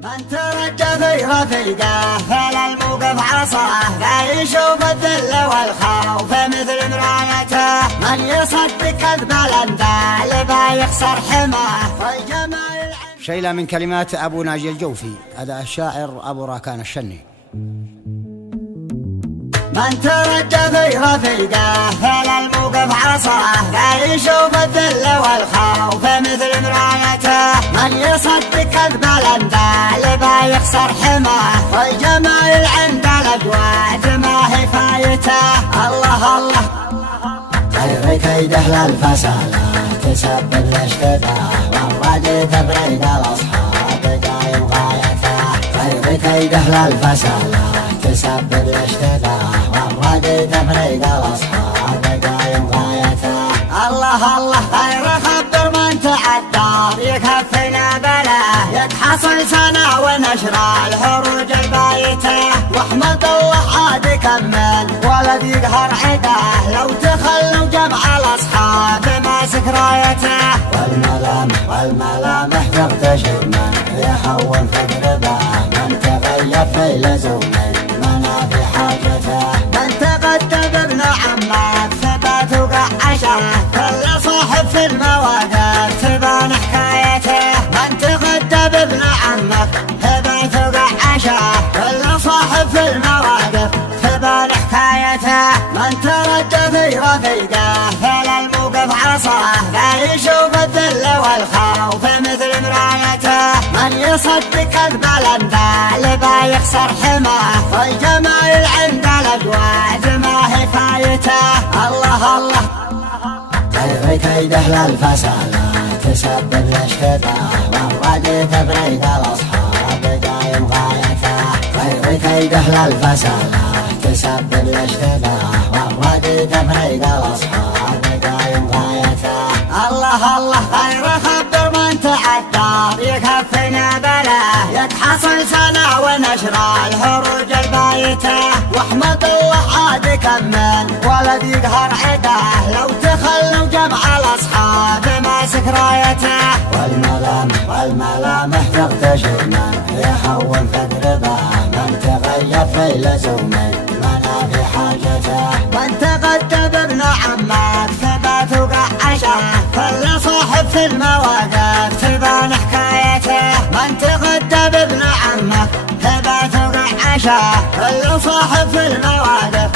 من ترجى في رفيقه فلا الموقف عصاه، لا يشوف الذل والخوف مثل مرايته. من يصدق كذب الاندال لا يخسر حماه والجمال. شيلة من كلمات أبو ناجي الجوفي، أداء الشاعر أبو راكان الشني. من ترجى في رفيقه فلا الموقف عصاه، لا يشوف الذل والخوف مثل مرايته. من يصدق كذب الاندال لا يخسر حماه والجمال عند الأجواد ما هي فايته. الله الله خير كيده للفسالة تسبب الاشتباه، والرد تبريد الأصحاب قايم غايته. خير كيده للفسالة تسبب الاشتباه، والرد تبريد الأصحاب قايم غايته. الله الله خير خبر من تعدى يكفينا بلاه، يتحصل سنة ونشر الحروج البايته. واحمد الله عاد كمل ولد يقهر عده، لو تخلوا جمع الأصحاب ماسك رايته. والملامح تغتشر من يحول تقربه، من تغيب في لزوم المنى في حاجته. من تقدم ابن عمك ثبات وقعشه، كل صاحب في المواقف تبان حكايته. من تقدم ابن عمك ثبات وقعشه، كل صاحب في المواقف تبان حكايته. من ترجى في رفيقه فلا الموقف عصاه، لا يشوف الذل والخوف مثل مرايته. من يصدق كذب الاندال لا يخسر حماه والجمال عند الأجواد ما هي فايته. الله الله خير كيده للفسالة تسبب الاشتباه، والرد تبريد الأصحاب قايم غايته. خير كيده للفسالة تسبب الاشتباه، والرد تبريد الأصحاب قايم غايته. الله الله خير خبر من تعدى يكفينا بلاه، يتحصل سنة ونشر الحروج البايته. واحمد الله عاد كمل ولد يقهر عده، لو تخلوا جمع الأصحاب ماسك رايته. والملامح تغتشر من يحول تقربه، من تغيب في لزوم المنى في حاجته. من تقدم ابن عمك ثبات وقعشه، كل صاحب في المواقف تبان حكايته. من تقدم ابن عمك ثبات وقعشه، كل صاحب في المواقف